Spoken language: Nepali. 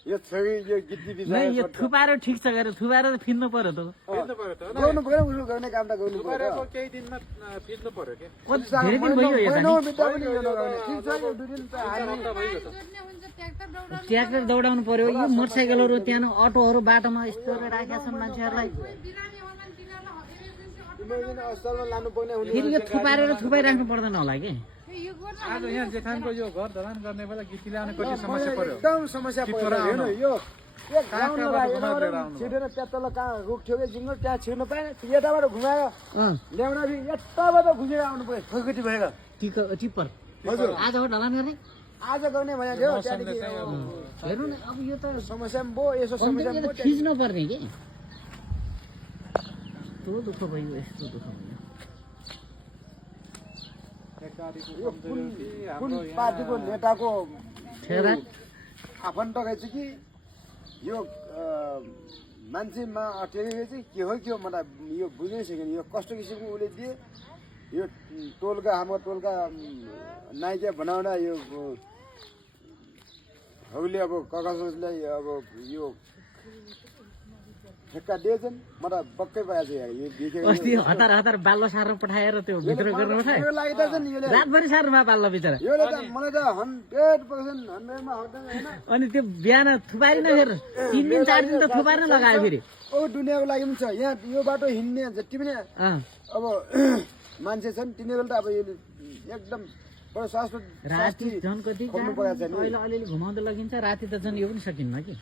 यो छवि यो गिट्टी बिसा नै यो थुपारो ठिक छ गरे थुपारो त फिन्नु पर्यो त गर्नु पर्यो उसो गर्ने काम त गर्नु पर्यो केही दिनमा फिट्नु पर्यो के कति धेरै दिन भयो यो महिनौ जानी बित्दा पनि यो नगर्ने ठिक छ यो 2 दिन त हामी ट्र्याक्टर दौडाउनु पर्यो यो मोटरसाइकलहरू त्यहाँ अटोहरू बाटोमा यस्तो राखेका छन् मान्छेहरूलाई इमर्जेन्सी अस्पतालमा लानु पर्ने हुने फेरि यो थुपारेर थुपाइराख्नु पर्दैन होला कि आज यहाँ जेठानको यो घर धरान गर्ने बेला गिटी ल्याउने कति समस्या पर्यो एकदम समस्या पर्यो हेर्नु यो एक ग्राउन्ड लगाएर छिटेर त्यहाँ कहाँ रुख थियो कि जिङ्गो त्यहाँ छिर्नु पाएन यताबाट घुमायो ल्याउन फेरि यताबाट घुमेर आउनु पर्यो खोइखुटी भएर टिप्पर हजुर आज हो ढलान गर्ने आज गर्ने भनेको थियो त्यहाँदेखि हेर्नु न अब यो त समस्या पनि भयो यसो समस्या पनि भयो खिच्नु पर्ने कि यस्तो दुःख भयो यस्तो दुःख भयो यो कुन पार्टीको नेताको ठेरा आफन्त रहेछ कि यो मान्छेमा अटेको चाहिँ के हो के हो मलाई यो बुझ्नै सकेन यो कस्तो किसिमको उसले दिए यो टोलका हाम्रो टोलका नायिका बनाउँदा योहरूले अब ककासलाई अब यो ठेक्का दिएछन् मलाई बक्कै पाएको छ यो देखेको अस्ति हतार हतार बाल्लो सार्न पठाएर त्यो भित्र गर्न उठायो यो लागि त नि यसले रातभरि सार्नुमा बाल्लो बिचरा योले त मलाई त 100% 100मा हट्दैन हैन अनि त्यो बिहान थुपारिन फेरि 3 दिन 4 दिन त थुपार्न लगायो फेरि ओ दुनियाँको लागि पनि छ यहाँ यो बाटो हिँड्ने जति पनि अँ अब मान्छे छन् तिनीहरू त अब यो एकदम बडो स्वास्थ्य राति झन् कति खोल्नु परेको छ नि अहिले अलिअलि घुमाउँदै लगिन्छ राति त झन् यो पनि सकिन्न कि